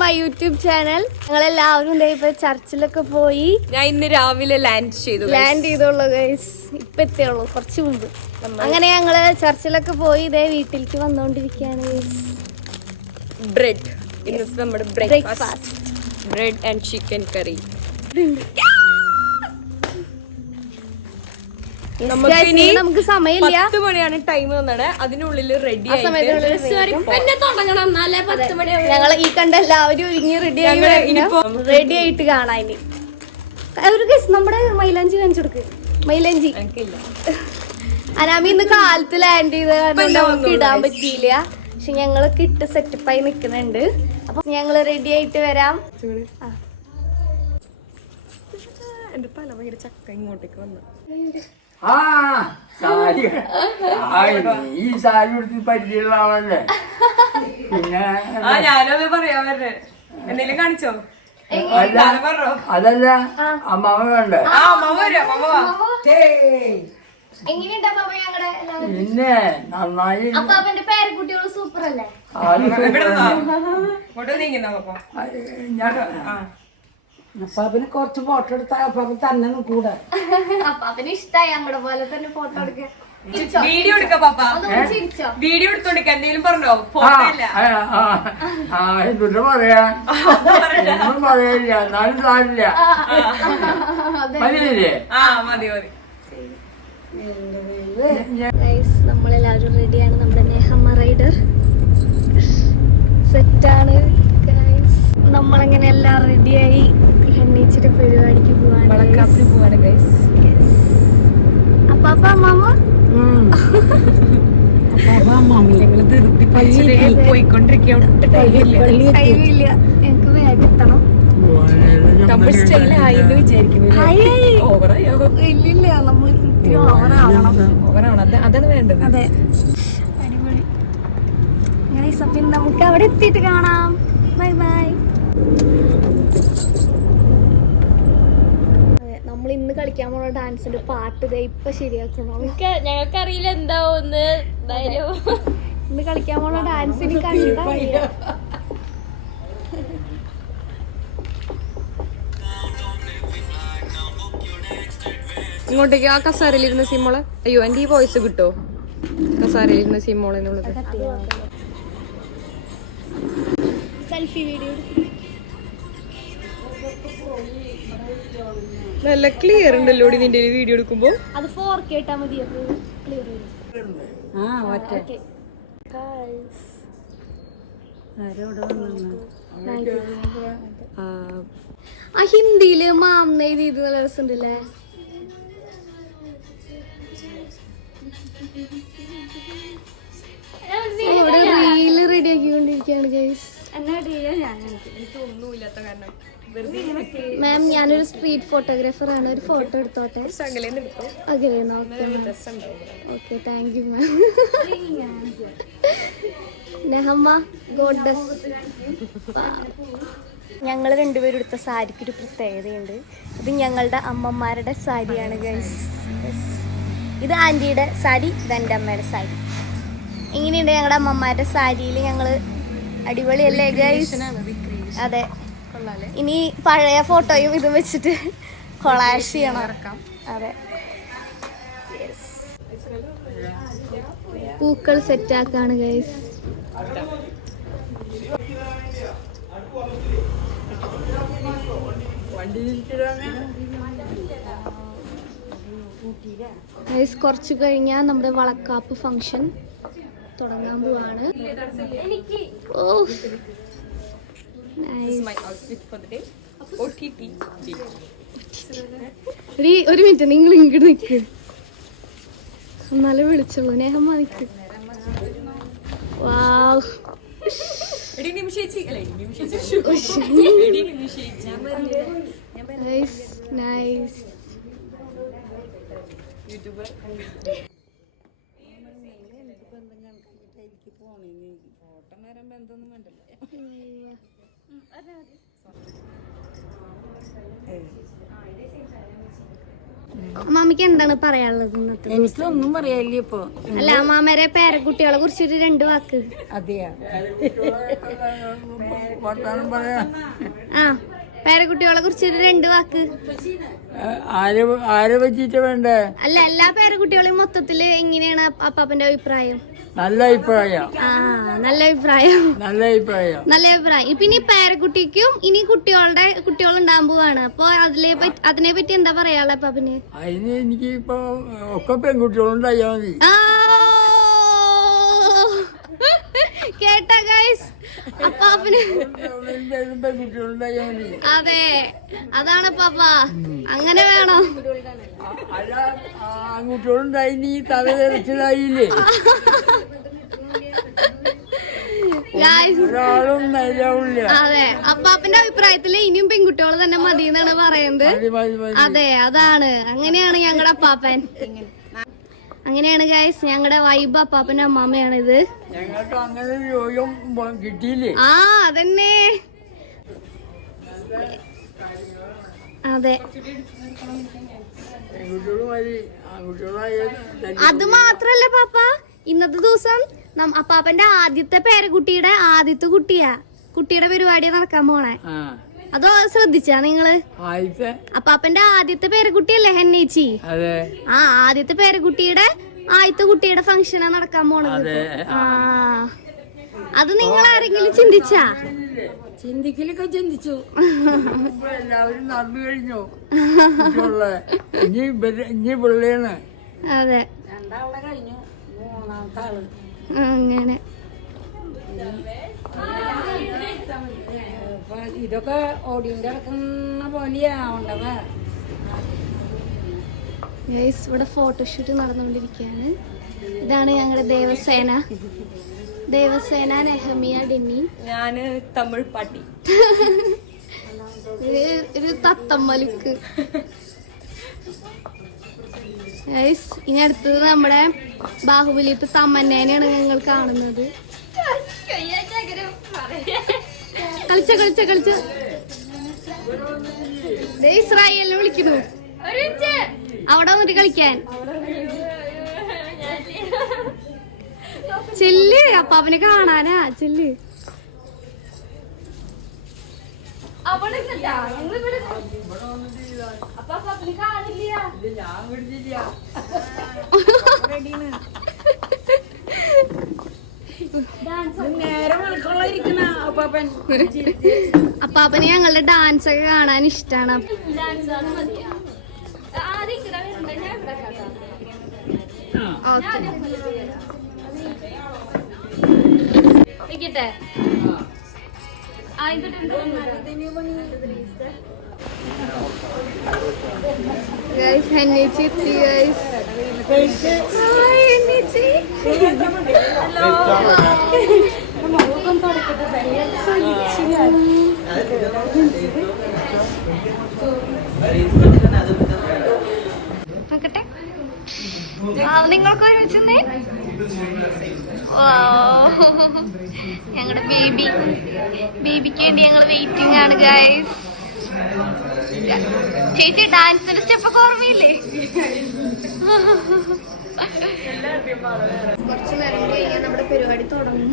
My YouTube channel. ഞങ്ങളെല്ലാവരും ഇപ്പൊ ചർച്ചിലൊക്കെ പോയി. ഞാൻ ഇന്ന് രാവിലെ ലാൻഡ് ചെയ്തോളൂ ഗൈസ്. ഇപ്പൊ എത്തിയുള്ളൂ കുറച്ച് മുമ്പ്. അങ്ങനെ ഞങ്ങള് ചർച്ചിലൊക്കെ പോയി ഇതേ വീട്ടിലേക്ക് വന്നോണ്ടിരിക്കുകയാണ്. ബ്രെഡ് നമ്മുടെ ബ്രേക്ക്ഫാസ്റ്റ്, ബ്രെഡ് ആൻഡ് ചിക്കൻ കറി. നമുക്ക് സമയമില്ല, 10 മണിയാണ് ടൈം തന്നത്. അതിനുള്ളിൽ റെഡി ഞങ്ങൾ ഈ കണ്ട എല്ലാവരും ഒരുങ്ങി റെഡി ആയിട്ട് കാണാൻ. ഒരു കേസ് നമ്മുടെ മൈലാഞ്ചി കാണിച്ചു കൊടുക്ക്. മൈലാഞ്ചി അനാമി ഇന്ന് കാലത്ത് ലാൻഡ് ചെയ്ത് കാരണം നമുക്ക് ഇടാൻ പറ്റിയില്ല. പക്ഷെ ഞങ്ങളൊക്കെ ഇട്ട് സെറ്റപ്പായി നിക്കുന്നുണ്ട്. അപ്പൊ ഞങ്ങള് റെഡി ആയിട്ട് വരാം. എന്റെ തല ഭയങ്കര ചക്ക ഇങ്ങോട്ടേക്ക് വന്നു. ഈ സാരി കൊടുത്ത് പരിചയമുള്ള ആളല്ലേ? പിന്നെ ഞാനത് പറയാൻ വരെ എന്തെങ്കിലും കാണിച്ചോ? അതല്ല അമ്മാവ വേണ്ടേ? പിന്നെ നന്നായി പേരക്കുട്ടികള് സൂപ്പർ അല്ലേ? അപ്പാപ്പിന് കുറച്ച് ഫോട്ടോ എടുത്താൽ അപ്പാപ്പൻ തന്നെ കൂടെ. അപ്പാപ്പിന് ഇഷ്ടായി നമ്മുടെ പോലെ തന്നെ ഫോട്ടോ എടുക്കാൻ. വീഡിയോ എടുക്ക പാപ്പ, വീഡിയോ എടുത്തോണ്ടിരിക്ക. എന്തെങ്കിലും പറഞ്ഞോ? ഫോട്ടോ ഇല്ല എന്നിട്ട് പറയാ ഒന്നും പറയില്ല, എന്നാലും സാരില്ല. മതിയില്ലേ? മതി മതി. നമ്മളെല്ലാവരും റെഡിയാണ്. നമ്മുടെ നെഹമ്മ റൈഡർ സെറ്റാണ്. നമ്മളങ്ങനെ എല്ലാം റെഡിയായി ഹെന്നീച്ചിട്ട് പരിപാടിക്ക് പോവാണ് ഗൈസ്. അപ്പാപ്പ അമ്മാമ പോയിക്കൊണ്ടിരിക്കുകയാണ്. ടൈമില്ല, ഞങ്ങക്ക് വേഗം എത്തണം. ഇല്ലില്ല, നമ്മൾ അതാണ് വേണ്ടത്. അതെ, അടിപൊളി. പിന്നെ നമുക്ക് അവിടെ എത്തിയിട്ട് കാണാം. Bye bye. നമ്മൾ ഇന്ന് കളിക്കാൻ പോണ ഡാൻസിന്റെ പാട്ട് ഇപ്പൊ ശരിയാക്കണം. ഞങ്ങൾക്കറിയില്ല എന്താവുന്ന്. ഇന്ന് കളിക്കാൻ പോണ ഡാൻസിന് കണ്ടില്ല. ഇങ്ങോട്ടേക്ക് ആ കസാരയിലിരുന്ന സിമ്മോളെ. അയ്യോ, എന്റെ ഈ വോയിസ് കിട്ടോ? കസാരയിലിരുന്ന സിമ്മോളെ എന്നുള്ളത്. സെൽഫി വീഡിയോ നല്ല ക്ലിയർ ഉണ്ടല്ലോ നിന്റെ വീഡിയോ എടുക്കുമ്പോ. അത് 4K ഇട്ടാ മതി. ക്ലിയർ ആ ഹിന്ദിയില് മാം എഴുതി നല്ല രസമുണ്ടല്ലേ? അവിടെ റീല് റെഡി ആക്കിക്കൊണ്ടിരിക്കുകയാണ് ഗൈസ്. മാം, ഞാനൊരു സ്ട്രീറ്റ് ഫോട്ടോഗ്രാഫർ ആണ്. ഒരു ഫോട്ടോ എടുത്തോട്ടെ? Okay, thank you ma'am. നെഹമ്മ ഗോഡ്ഡസ്. ഞങ്ങൾ രണ്ടുപേരും എടുത്ത സാരിക്ക് ഒരു പ്രത്യേകതയുണ്ട്. ഇത് ഞങ്ങളുടെ അമ്മമാരുടെ സാരിയാണ് ഗൈസ്. ഇത് ആൻറ്റിയുടെ സാരി, ഇത് എൻ്റെ അമ്മയുടെ സാരി. ഇങ്ങനെയുണ്ട് ഞങ്ങളുടെ അമ്മമാരുടെ സാരിയിൽ ഞങ്ങൾ. അടിപൊളിയല്ലേ ഗൈസ്? അതെ. ഇനി പഴയ ഫോട്ടോയും ഇതും വെച്ചിട്ട് കൊളാഷ് ചെയ്യണം. അതെ, പൂക്കൾ സെറ്റാക്കാണ് ഗൈസ്. ഗൈസ്, കുറച്ച് കഴിഞ്ഞാൽ നമ്മുടെ വളക്കാപ്പ് ഫംഗ്ഷൻ തുടങ്ങാൻ പോവാണ്. ഒരു മിനിറ്റ്, നിങ്ങൾ ഇങ്ങോട്ട് നിൽക്ക്. എന്നാലേ വിളിച്ചോളൂ. നേഹമ്മ നിൽക്ക്. വാവ്, നൈസ്. അമ്മാമ്മക്ക് എന്താണ് പറയാനുള്ളത് ഇന്നത്തെ? എനിക്കൊന്നും പറയാനില്ല ഇപ്പൊ. അല്ല അമ്മാമ്മരെ പേരക്കുട്ടികളെ കുറിച്ചൊരു 2 വാക്ക്. അതെയാ? വർത്താനം പറയാ. ആ പേരക്കുട്ടികളെ കുറിച്ചൊരു 2 വാക്ക്. ആരെ പറ്റിയിട്ട് വേണ്ടേ? അല്ല എല്ലാ പേരക്കുട്ടികളെയും മൊത്തത്തില് എങ്ങനെയാണ് അപ്പാപ്പന്റെ അഭിപ്രായം? നല്ല അഭിപ്രായം. ആ നല്ല അഭിപ്രായം. നല്ല അഭിപ്രായം. നല്ല അഭിപ്രായം. ഇപ്പൊ ഇനി പേരക്കുട്ടിക്കും ഇനി കുട്ടികളുണ്ടാകാൻ പോവാണ്. അപ്പൊ അതിനെ പറ്റി എന്താ പറയാളെ അപ്പാപ്പന്? അതിന് എനിക്ക് ഇപ്പൊ ഒക്കെ പെൺകുട്ടികളുണ്ടായാ മതി. ആ കേട്ടാ ഗൈസ്, അപ്പാപ്പന് പെൺകുട്ടികളുണ്ടായാ മതി. അതെ അതാണ് പാപ്പ, അങ്ങനെ വേണം. അല്ല ആൺകുട്ടികളുണ്ടായി നീ തല തെറിച്ചതായില്ലേ? ഒരാളും നല്ലാവില്ല. അതെ അപ്പാപ്പന്റെ അഭിപ്രായത്തില് ഇനിയും പെൺകുട്ടികൾ തന്നെ മതി എന്നാണ് പറയുന്നത്. അതെ അതാണ്, അങ്ങനെയാണ് ഞങ്ങളുടെ അപ്പാപ്പൻ. അങ്ങനെയാണ് ഗൈസ് ഞങ്ങളുടെ വൈബ് അപ്പാപ്പന്റെ അമ്മാമ്മയാണ് ഇത്. ഞങ്ങൾക്ക് അങ്ങനെ ഒരു യോഗം കിട്ടിയില്ലേ? ആ അതന്നെ അതെ. അത് മാത്രല്ല പാപ്പ, ഇന്നത്തെ ദിവസം അപ്പാപ്പന്റെ ആദ്യത്തെ പേരക്കുട്ടിയുടെ ആദ്യത്തെ കുട്ടിയുടെ പരിപാടി നടക്കാൻ പോണേ. അതോ ശ്രദ്ധിച്ചാ നിങ്ങള്? അപ്പാപ്പന്റെ ആദ്യത്തെ പേരക്കുട്ടിയല്ലേ ഹെന്നേച്ചി? ആ ആദ്യത്തെ പേരക്കുട്ടിയുടെ ആദ്യത്തെ കുട്ടിയുടെ ഫംഗ്ഷനാ നടക്കാൻ പോണത്. ആ അത് നിങ്ങൾ ആരെങ്കിലും ചിന്തിച്ചാ? ചിന്തിക്കലൊക്കെ ചിന്തിച്ചു. എല്ലാവരും നടന്നു കഴിഞ്ഞു. ഇനി പിള്ളേണ്. അതെ 2 ആളെ കഴിഞ്ഞു, 3ാമത്തെ ആള്. അങ്ങനെ ഇതൊക്കെ ഓടിന്റെ ഇറക്കുന്ന പോലെയാവണ്ടവ. ഇവിടെ ഫോട്ടോഷൂട്ട് നടന്നുകൊണ്ടിരിക്കുകയാണ്. ഇതാണ് ഞങ്ങളുടെ ദേവസേന നെഹമിയ ഡെന്നി. ഞാന് തമിഴ് പാട്ടി. ഒരു തത്തമ്മലുക്ക്. ഇനി അടുത്തത് നമ്മുടെ ബാഹുബലിത്തെ തമ്മന്നേനെയാണ് ഞങ്ങൾ കാണുന്നത്. കളിച്ച ഇസ്രായേലിനെ വിളിക്കുന്നു അവിടെ വന്നിട്ട് കളിക്കാൻ. ചെല്ല് അപ്പാപ്പനെ കാണാനാ, ചെല്ല്. അപ്പാപ്പന് ഞങ്ങളുടെ ഡാൻസ് ഒക്കെ കാണാൻ ഇഷ്ടാണ്. Guys, Hennichi, guys. Hi, Hennichi. Hello. നോക്കട്ടെ, നിങ്ങൾക്ക് ഒരുമിച്ചേ. ഞങ്ങളുടെ ബേബിക്ക് വേണ്ടി ഞങ്ങൾ വെയിറ്റിംഗ് ആണ് ഗൈസ്. ചേച്ചി ഡാൻസിന്റെ സ്റ്റെപ്പൊക്കെ ഓർമ്മയില്ലേ? കുറച്ച് നേരം കഴിഞ്ഞാൽ നമ്മുടെ പരിപാടി തുടങ്ങും.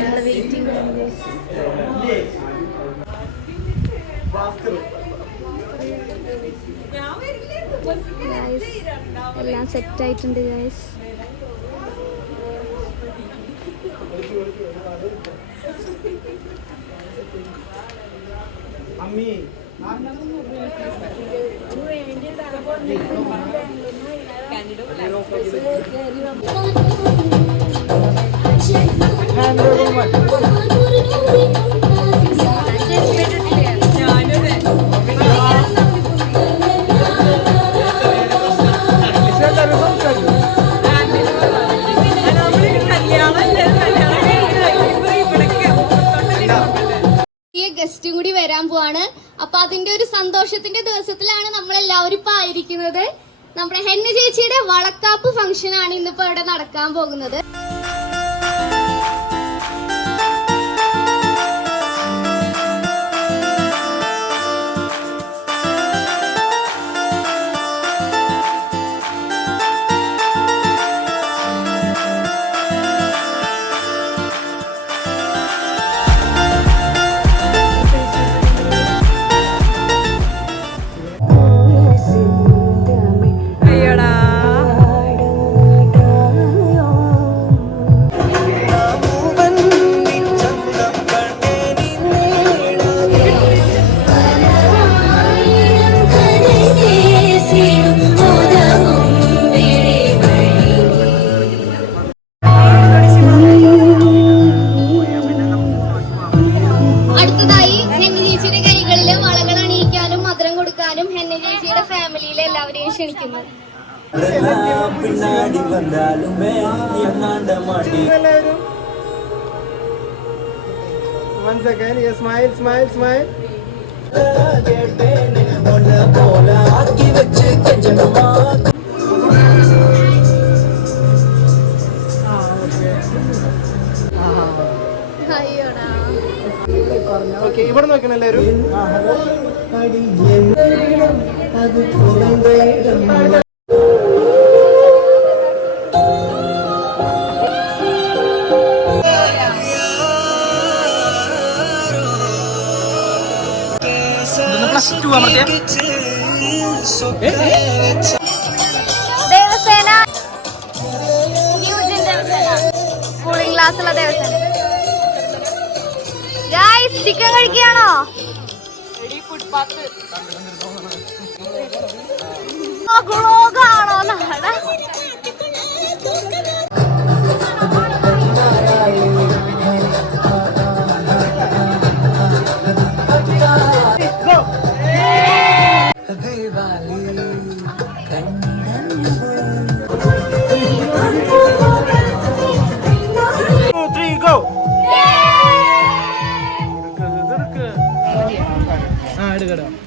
ഞങ്ങൾ വെയിറ്റിംഗ് ആണ്. എല്ലാം സെറ്റ് ആയിട്ടുണ്ട് ഗൈസ്. ഗസ്റ്റും കൂടി വരാൻ പോവാണ്. അപ്പൊ അതിന്റെ ഒരു സന്തോഷത്തിന്റെ ദിവസത്തിലാണ് നമ്മൾ എല്ലാവരും ഇപ്പൊ ആയിരിക്കുന്നത്. നമ്മുടെ ഹെന്ന ചേച്ചിയുടെ വളക്കാപ്പ് ഫംഗ്ഷൻ ആണ് ഇന്നിപ്പോ ഇവിടെ നടക്കാൻ പോകുന്നത്. വന്നു. One second, yes, smile, smile, smile. അയ്യോടാ. Okay, ഇവിടെ നോക്കണം എല്ലാവരും. ദേവസേന, ന്യൂജൻ ദേവസേന, കൂളിംഗ് ഗ്ലാസ്സുള്ള ദേവസേന. ഗായ്സ്, ചിക്കൻ കഴിക്കുകയാണോ? ാണോ നാട?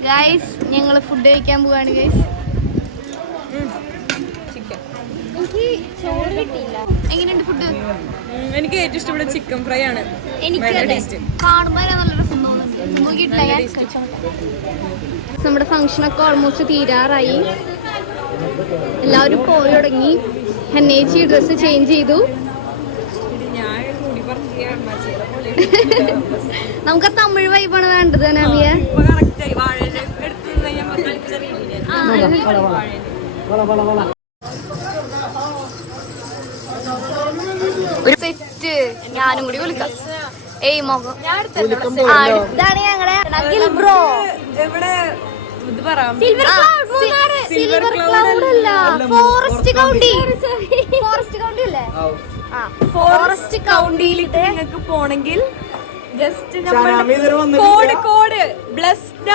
ഗൈസ്, ഞങ്ങള് ഫുഡ് കഴിക്കാൻ പോവാണ് ഗൈസ്. എനിക്ക് ചോറ് കിട്ടിയില്ല. എങ്ങനെയുണ്ട് ഫുഡ്? എനിക്ക് ഏറ്റവും ഇഷ്ടപ്പെട്ട ചിക്കൻ ഫ്രൈ ആണ്. എനിക്ക് കാണുമ്പോൾ നല്ല രസം തോന്നുന്നുണ്ട്. നമ്മുടെ ഫംഗ്ഷനൊക്കെ ഓൾമോസ്റ്റ് തീരാറായി. എല്ലാവരും പോയി തുടങ്ങി. ഹന്നേച്ചി ഡ്രസ്സ് ചേഞ്ച് ചെയ്തു. നമുക്ക് തമിഴ് വൈബാണ് വേണ്ടത്. നമിയ ഒരു സെറ്റ് ഞാനും കൂടി വിളിക്കാം. ഏയ് മുഖം ഇതാണ് ഞങ്ങളുടെ ബ്രോ. സിൽവർ ക്ലൗഡ് അല്ല, ഫോറസ്റ്റ് കൗണ്ടി. ഫോറസ്റ്റ് കൗണ്ടി അല്ലേ? ഫോറസ്റ്റ് കൗണ്ടിയിലേക്ക് നിങ്ങൾക്ക് പോണെങ്കിൽ ജസ്റ്റ് കോഡ് ബ്ലസ്ഡ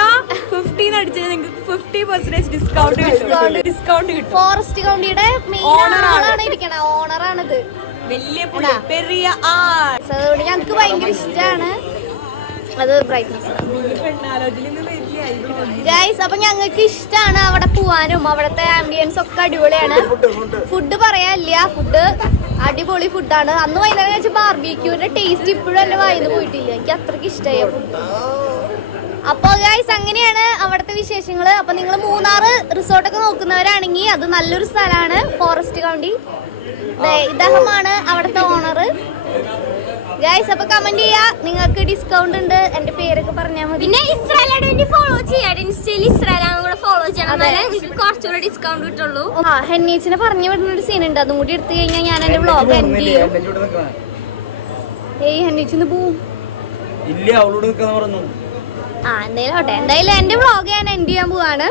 15 അടിച്ചാൽ നിങ്ങൾക്ക് 50% ഡിസ്കൗണ്ട് കിട്ടും. ഫോറസ്റ്റ് കൗണ്ടിയുടെ മെയിൻ ആളാണ് ഇരിക്കണത്. ഓണറാണിത്. വലിയ പെരിയ അതുകൊണ്ട് ഞങ്ങൾക്ക് ഭയങ്കര ഇഷ്ടമാണ്. അത് ബ്രൈറ്റ്നസ് ഗൈസ്. അപ്പൊ ഞങ്ങൾക്ക് ഇഷ്ടമാണ് അവിടെ പോവാനും. അവിടുത്തെ ആംബിയൻസ് ഒക്കെ അടിപൊളിയാണ്. ഫുഡ് പറയാനില്ല, ഫുഡ് അടിപൊളി ഫുഡാണ്. അന്ന് വൈകുന്നേരം കഴിച്ച ബാർബിക്യൂവിന്റെ ടേസ്റ്റ് ഇപ്പോഴും എന്റെ വായിന്ന് പോയിട്ടില്ല. എനിക്ക് അത്രയ്ക്ക് ഇഷ്ടമായ ഫുഡ്. അപ്പൊ ഗൈസ്, അങ്ങനെയാണ് അവിടുത്തെ വിശേഷങ്ങള്. അപ്പൊ നിങ്ങൾ മൂന്നാറ് റിസോർട്ടൊക്കെ നോക്കുന്നവരാണെങ്കിൽ അത് നല്ലൊരു സ്ഥലമാണ്. Forest county. ഇദ്ദേഹമാണ് അവിടുത്തെ ഓണർ. ഗൈസ്, അപ്പൊ കമന്റ് ചെയ്യാ, നിങ്ങൾക്ക് ഡിസ്കൗണ്ട് ഉണ്ട്. എന്റെ പേരൊക്കെ പറഞ്ഞാൽ മതി. പിന്നെ ഇസ്രായേലിനെ ഫോളോ ചെയ്യാൻ ഇൻസ്റ്റയിൽ ഇസ്രായേലാണ് കൂടെ ഫോളോ ചെയ്യണം. കുറച്ചുകൂടെ ഡിസ്കൗണ്ട് കിട്ടുള്ളൂ. ഹന്നീച്ചിനെ പറഞ്ഞു വിടുന്ന ഒരു സീൻ ഉണ്ട്. അതും കൂടി എടുത്തു കഴിഞ്ഞാൽ ഞാൻ എന്റെ വ്ളോഗ് എൻഡ് ചെയ്യും. ഏയ് ഹന്നീച്ചിന്ന് പോവും. എന്തായാലും എന്റെ വ്ളോഗ് ഞാൻ എൻഡ് ചെയ്യാൻ പോവാണ്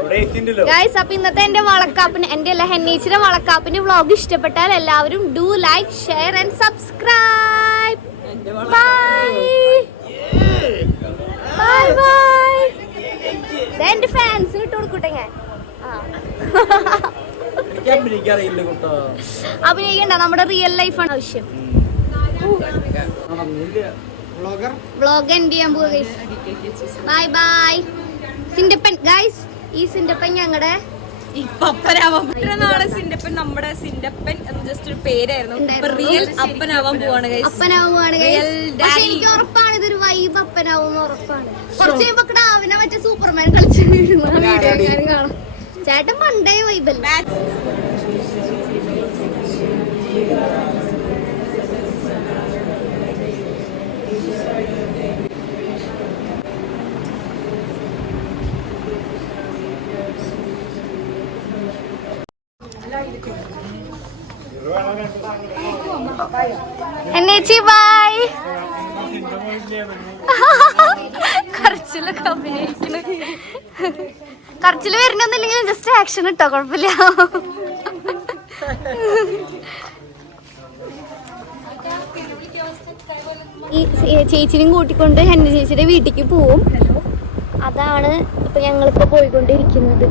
ഗൈസ്. അപ്പൊ ഇന്നത്തെ എന്റെ വളക്കാപ്പിന്, എന്റെ അല്ല ഹന്നീച്ചിന്റെ വളക്കാപ്പിന്റെ വ്ളോഗ് ഇഷ്ടപ്പെട്ടാൽ എല്ലാവരും do like, share and subscribe. Bye bye bye. എന്റെ ഫാൻസിന് ഇട്ട് കൊടുക്കട്ടെ ഞാൻ. അഭിനയിക്കണ്ട, നമ്മുടെ റിയൽ ലൈഫാണ് ആവശ്യം. വ്ളോഗ് എൻഡ് ചെയ്യാൻ പോവുക ഗൈസ്. Bye bye. സിൻഡപ്പൻ ഗൈസ്, ഈ സിൻഡപ്പൻ ഞങ്ങളുടെ നാളെ സിൻഡപ്പൻ, നമ്മുടെ സിൻഡപ്പൻ ജസ്റ്റ് ഒരു പേരായിരുന്നു. റിയൽ അപ്പനാവാൻ പോവാണ്. അപ്പനാവുകയാണ്. എനിക്ക് ഉറപ്പാണ് ഇതൊരു വൈബ് അപ്പനാവും ഉറപ്പാണ്. കുറച്ച് കഴിയുമ്പോ ഡാവിനെ മറ്റേ സൂപ്പർമാൻ കളിച്ച് വീഡിയോ കാണാം. ചേട്ടൻ പണ്ടേ വൈബല്ല. എന്നേച്ചി ബൈ. കരച്ചിലൊക്കെ അഭിനയിക്കുന്നു. കരച്ചില് വരുന്നൊന്നില്ലെങ്കിൽ ജസ്റ്റ് ആക്ഷൻ ഇട്ടോ, കുഴപ്പമില്ല. ഈ ചേച്ചിനെയും കൂട്ടിക്കൊണ്ട് ഹന്ന ചേച്ചിയുടെ വീട്ടിലേക്ക് പോവും. അതാണ് ഇപ്പൊ ഞങ്ങളിപ്പോ പോയിക്കൊണ്ടിരിക്കുന്നത്.